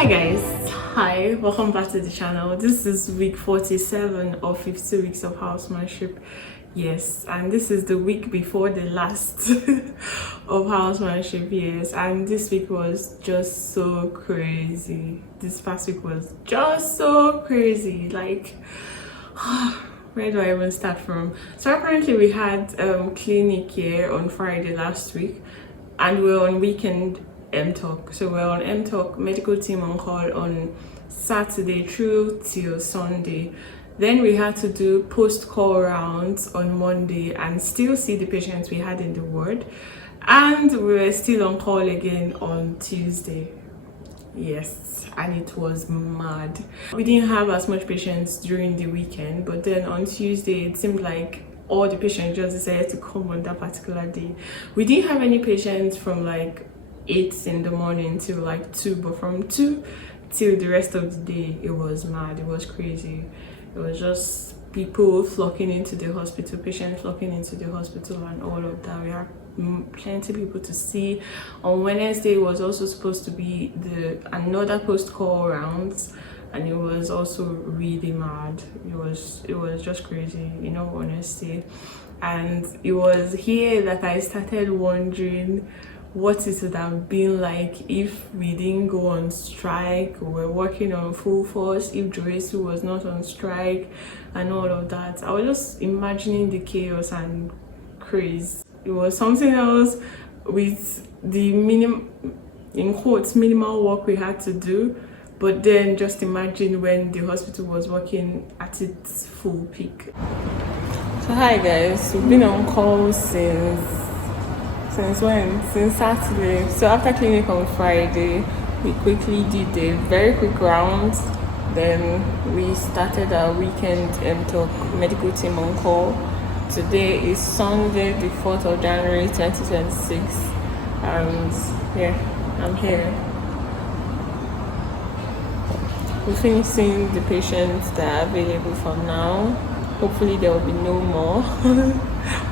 Hi guys, hi, welcome back to the channel. This is week 47 of 52 weeks of housemanship. Yes, and this is the week before the last of housemanship. Yes, and this week was just so crazy. This past week was just so crazy, like where do I even start from? So apparently we had clinic here on Friday last week, and we're on weekend talk. So we're on talk medical team on call on Saturday through till Sunday. Then we had to do post call rounds on Monday and still see the patients we had in the ward, and we were still on call again on Tuesday. Yes, and it was mad. We didn't have as much patients during the weekend, but then on Tuesday it seemed like all the patients just decided to come on that particular day. We didn't have any patients from like 8 in the morning till like 2, but from 2 till the rest of the day it was mad, it was crazy. It was just people flocking into the hospital, patients flocking into the hospital and all of that. We had plenty of people to see. On Wednesday was also supposed to be another post call rounds, and it was also really mad. It was just crazy, you know, honestly. And it was here that I started wondering what it would have been like if we didn't go on strike. We were working on full force if Joesu was not on strike and all of that. I was just imagining the chaos and craze. It was something else with the in quotes minimal work we had to do, but then just imagine when the hospital was working at its full peak. So hi guys, we've been on call since when? Since Saturday. So after clinic on Friday, we quickly did a very quick round. Then we started our weekend talk medical team on call. Today is Sunday, the 4th of January 2026, and yeah, I'm here. We're finishing the patients that are available for now. Hopefully there will be no more.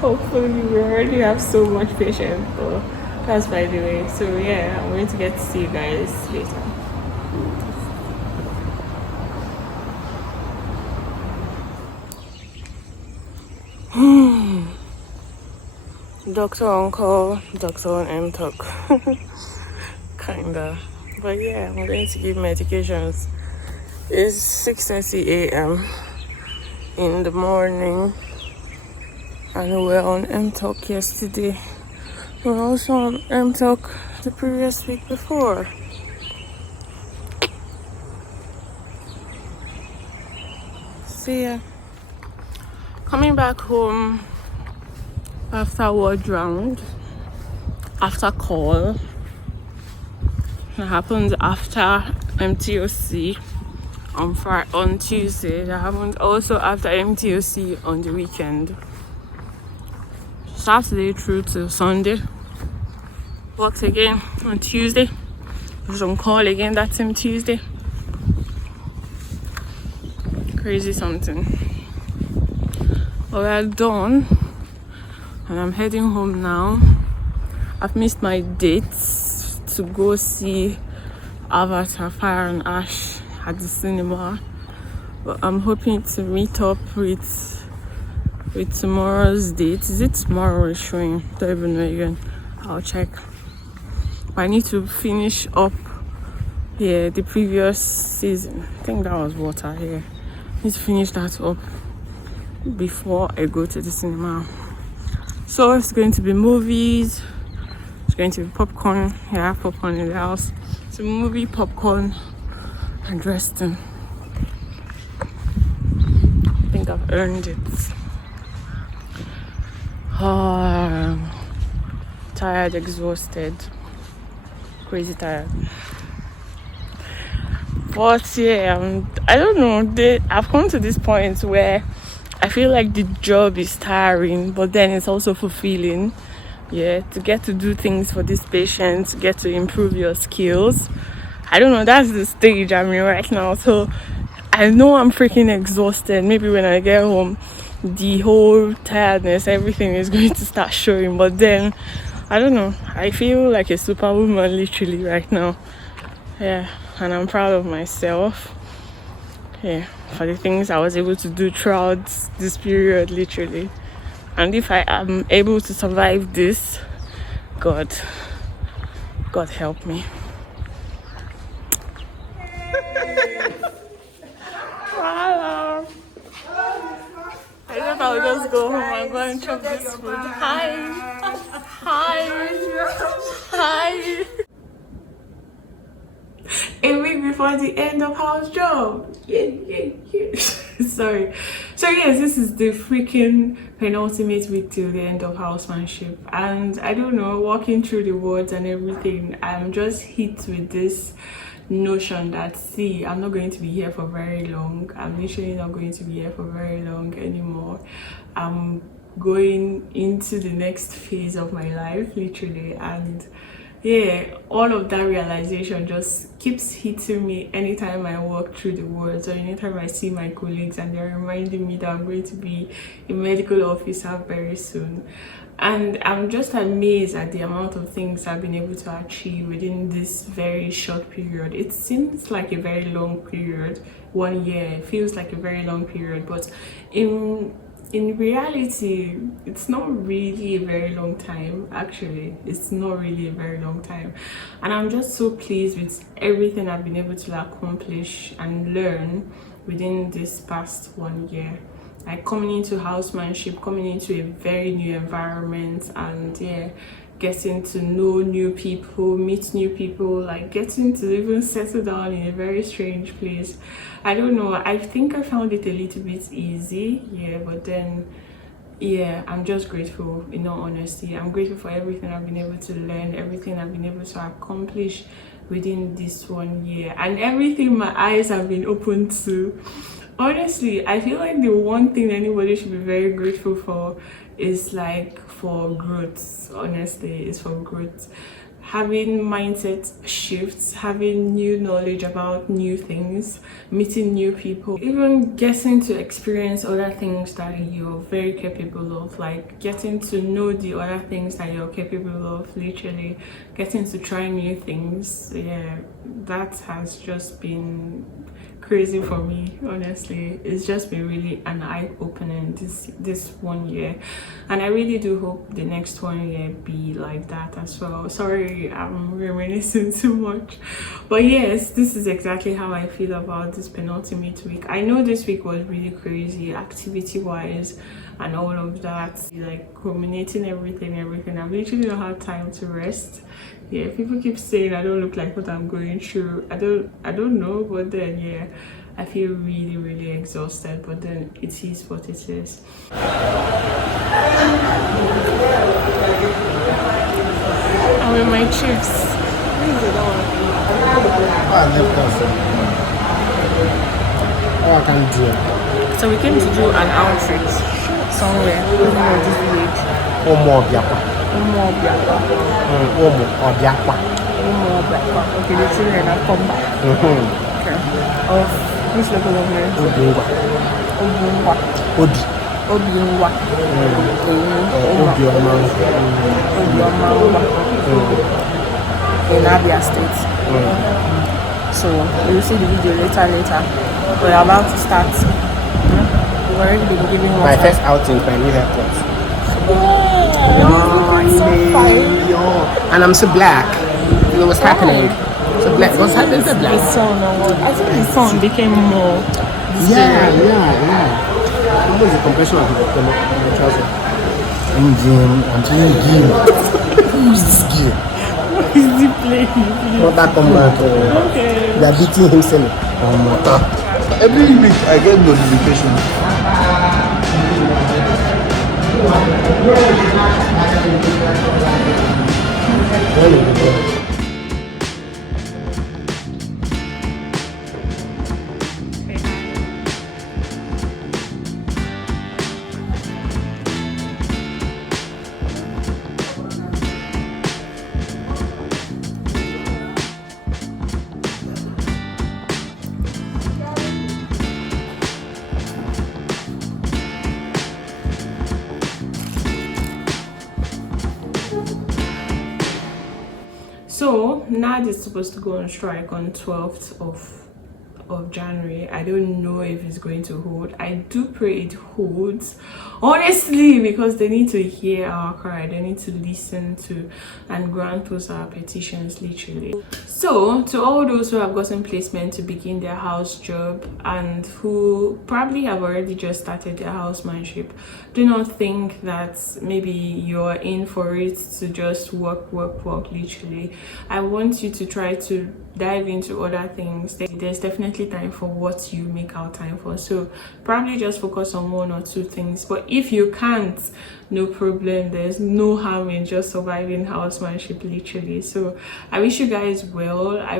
Hopefully we already have so much patience, but that's by the way. So yeah, I'm going to get to see you guys later. Doctor on call, doctor on M-Talk. Kinda. But yeah, I'm going to give medications. It's 6:30 a.m. in the morning, and we were on M-Talk yesterday. We were also on M-Talk the previous week before. So yeah, coming back home after ward round, after call, that happens after MTOC on Tuesday. That happened also after MTOC on the weekend. Saturday through to Sunday. Worked again on Tuesday. Was on call again that same Tuesday. Crazy something. But we are done, and I'm heading home now. I've missed my dates to go see Avatar Fire and Ash at the cinema, but I'm hoping to meet up with tomorrow's date. Is it tomorrow is showing? Don't even know again. I'll check. But I need to finish up the previous season. I think that was water here. I need to finish that up before I go to the cinema. So it's going to be movies. It's going to be popcorn. Yeah, I have popcorn in the house. It's a movie, popcorn, and resting. I think I've earned it. Tired, exhausted, crazy tired. But yeah, I don't know. I've come to this point where I feel like the job is tiring, but then it's also fulfilling. Yeah, to get to do things for these patients, get to improve your skills. I don't know, that's the stage I'm in right now. So I know I'm freaking exhausted. Maybe when I get home, the whole tiredness, everything is going to start showing. But then, I don't know, I feel like a superwoman literally right now. Yeah, and I'm proud of myself. Yeah, for the things I was able to do throughout this period, literally. And if I am able to survive this, God help me. Hello. I thought I'll just go home and go and chop this food. Hi. Hi. Hi. A week before the end of house job. Yeah. Sorry. So yes, this is the freaking penultimate week till the end of housemanship. And I don't know, walking through the words and everything, I'm just hit with this notion that, see, I'm not going to be here for very long. I'm literally not going to be here for very long anymore. I'm going into the next phase of my life, literally. And yeah, all of that realization just keeps hitting me anytime I walk through the words or anytime I see my colleagues and they're reminding me that I'm going to be a medical officer very soon. And I'm just amazed at the amount of things I've been able to achieve within this very short period. It seems like a very long period. 1 year feels like a very long period, but in reality, it's not really a very long time. Actually, it's not really a very long time, and I'm just so pleased with everything I've been able to accomplish and learn within this past 1 year. Like coming into housemanship, coming into a very new environment, and yeah, getting to know new people, meet new people, like getting to even settle down in a very strange place. I don't know, I think I found it a little bit easy, yeah, but then yeah, I'm just grateful, in all honesty. I'm grateful for everything I've been able to learn, everything I've been able to accomplish within this 1 year, and everything my eyes have been open to. Honestly, I feel like the one thing anybody should be very grateful for is like for growth. Honestly, is for growth. Having mindset shifts, having new knowledge about new things, meeting new people, even getting to experience other things that you're very capable of, like getting to know the other things that you're capable of, literally getting to try new things. Yeah, that has just been crazy for me. Honestly, it's just been really an eye-opening this 1 year, and I really do hope the next 1 year be like that as well. Sorry, I'm reminiscing too much, but yes, this is exactly how I feel about this penultimate week. I know this week was really crazy activity wise and all of that, like culminating everything. I've literally not had time to rest. Yeah, people keep saying I don't look like what I'm going through. I don't know, but then yeah, I feel really exhausted, but then it is what it is. I'm with my chips. So we came to do an outreach somewhere in this village. Okay, the children have come back. Okay. Of which local government? Obiungwa. In Abia State. So we will see the video later. We're about to start. We've already been giving water. My first outing by new airport. And I'm so black. It was happening. So black. What's happening to black? The sun or what? I think the sun became more. Yeah. What was the compression of the trouser? I'm Jim. Who is this girl? What is he playing? Not that come back. Okay. They are beating himself. Every week I get notification. NAD is supposed to go on strike on 12th of January. I don't know if it's going to hold. I do pray it holds, honestly, because they need to hear our cry, they need to listen to and grant us our petitions, literally. So to all those who have gotten placement to begin their house job and who probably have already just started their housemanship, do not think that maybe you're in for it to just work literally. I want you to try to dive into other things. There's definitely time for what you make out time for, so probably just focus on one or two things. But if you can't, no problem, there's no harm in just surviving housemanship, literally. So I wish you guys well. I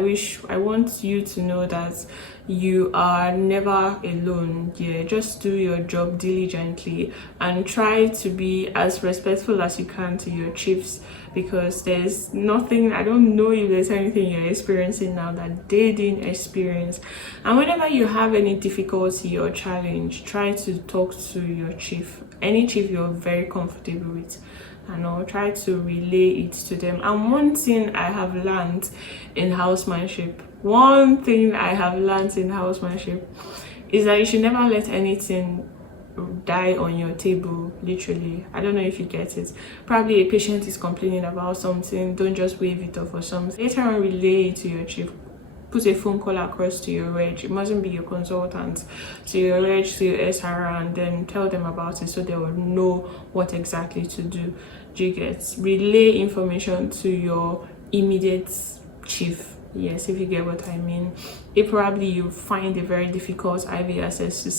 want you to know that you are never alone. Yeah, just do your job diligently and try to be as respectful as you can to your chiefs, because there's nothing, I don't know if there's anything you're experiencing now that they didn't experience. And whenever you have any difficulty or challenge, try to talk to your chief, any chief you're very comfortable with, and I'll try to relay it to them. And one thing I have learned in housemanship, is that you should never let anything die on your table, literally. I don't know if you get it. Probably a patient is complaining about something, don't just wave it off or something. Later on, relay it to your chief. Put a phone call across to your reg. It mustn't be your consultant, to your reg, to your SRR, and then tell them about it so they will know what exactly to do. Do you get? Relay information to your immediate chief. Yes, if you get what I mean. If probably you find a very difficult IV access to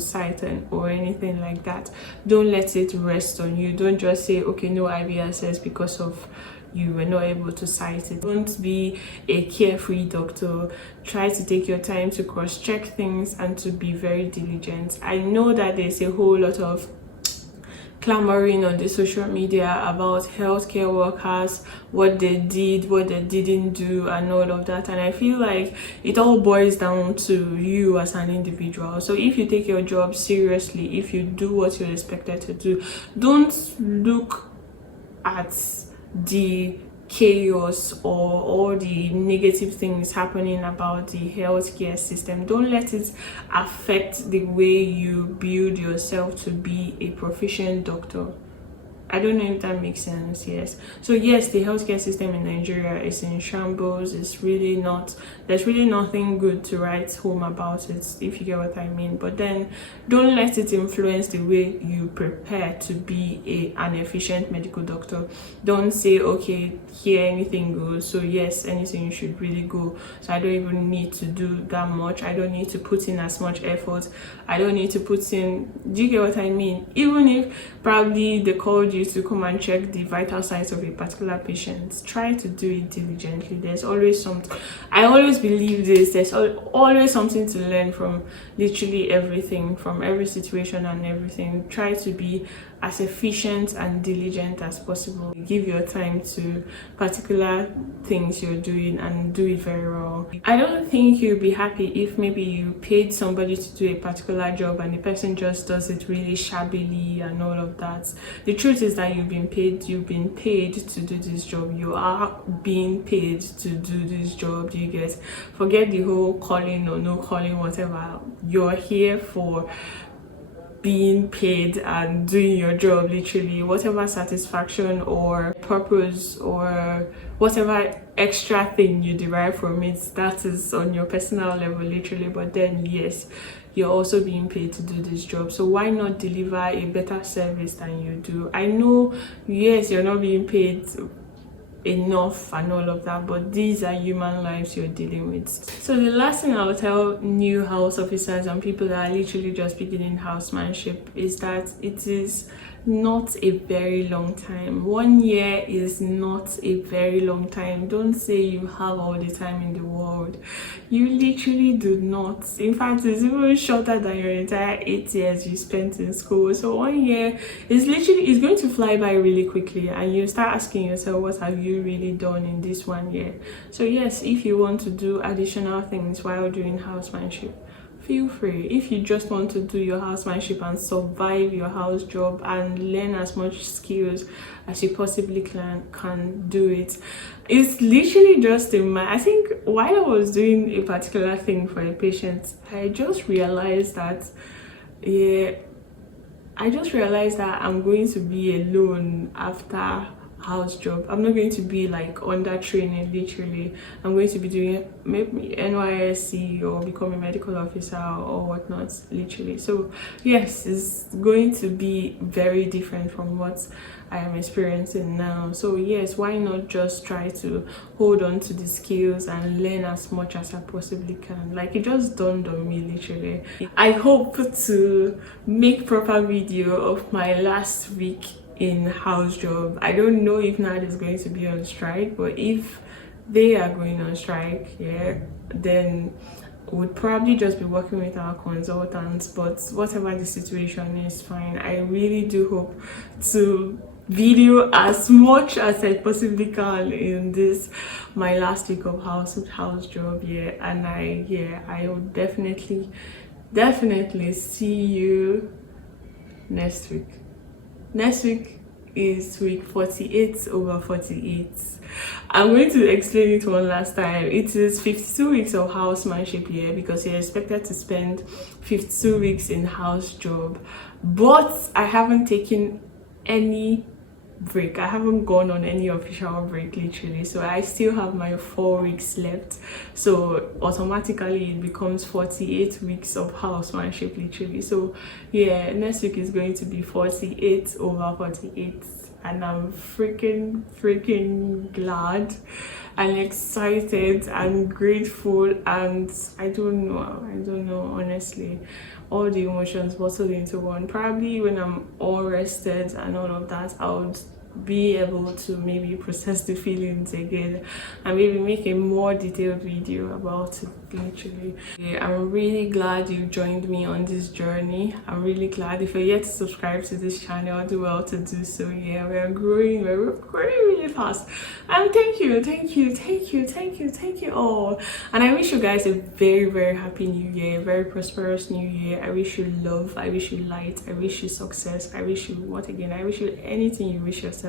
site or anything like that, don't let it rest on you. Don't just say, okay, no IV access because of you were not able to cite it. Don't be a carefree doctor. Try to take your time to cross-check things and to be very diligent. I know that there's a whole lot of clamoring on the social media about healthcare workers, what they did, what they didn't do, and all of that, and I feel like it all boils down to you as an individual. So if you take your job seriously, if you do what you're expected to do, don't look at the chaos or all the negative things happening about the healthcare system. Don't let it affect the way you build yourself to be a proficient doctor. I don't know if that makes sense. Yes. So yes, the healthcare system in Nigeria is in shambles. It's really not, there's really nothing good to write home about it, if you get what I mean. But then don't let it influence the way you prepare to be an efficient medical doctor. Don't say, okay, here anything goes, so yes, anything should really go. So I don't even need to do that much. I don't need to put in as much effort. I don't need to put in, do you get what I mean? Even if probably they called you to come and check the vital signs of a particular patient, try to do it diligently. There's always something, I always believe this, there's always something to learn from literally everything, from every situation and everything. Try to be as efficient and diligent as possible. Give your time to particular things you're doing and do it very well. I don't think you'll be happy if maybe you paid somebody to do a particular job and the person just does it really shabbily and all of that. The truth is that you've been paid to do this job. You are being paid to do this job. Do you get? Forget the whole calling or no calling, whatever. You're here for being paid and doing your job, literally. Whatever satisfaction or purpose or whatever extra thing you derive from it, that is on your personal level, literally. But then yes, you're also being paid to do this job, so why not deliver a better service than you do? I know, yes, you're not being paid enough and all of that, but these are human lives you're dealing with. So the last thing I'll tell new house officers and people that are literally just beginning housemanship is that it is not a very long time. 1 year is not a very long time. Don't say you have all the time in the world. You literally do not. In fact, it's even shorter than your entire 8 years you spent in school. So 1 year is going to fly by really quickly, and you start asking yourself, what have you really done in this 1 year? So yes, if you want to do additional things while doing housemanship, feel free. If you just want to do your housemanship and survive your house job and learn as much skills as you possibly can do it. It's literally just in my, I think while I was doing a particular thing for a patient, I just realized that I'm going to be alone after house job. I'm not going to be like under training. Literally, I'm going to be doing maybe NYSC or become a medical officer or whatnot, literally. So yes, it's going to be very different from what I am experiencing now. So yes, why not just try to hold on to the skills and learn as much as I possibly can. Like, it just dawned on me, literally. I hope to make proper video of my last week in house job. I don't know if NAD is going to be on strike, but if they are going on strike, then would probably just be working with our consultants. But whatever the situation is, fine. I really do hope to video as much as I possibly can in this my last week of house job. And I will definitely see you next week. Next week is week 48 over 48. I'm going to explain it one last time. It is 52 weeks of housemanship because you're expected to spend 52 weeks in house job. But I haven't taken any break. I haven't gone on any official break, literally. So I still have my 4 weeks left. So automatically it becomes 48 weeks of housemanship, literally. So next week is going to be 48 over 48. And I'm freaking glad and excited and grateful, and I don't know, honestly. All the emotions bottled into one. Probably when I'm all rested and all of that, I would be able to maybe process the feelings again and maybe make a more detailed video about it, literally. I'm really glad you joined me on this journey. I'm really glad. If you're yet to subscribe to this channel, do well to do so. We're growing really fast, and thank you all. And I wish you guys a very happy new year, very prosperous new year. I wish you love, I wish you light, I wish you success, I wish you I wish you anything you wish yourself,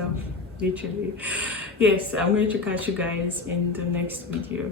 literally. Yes, I'm going to catch you guys in the next video.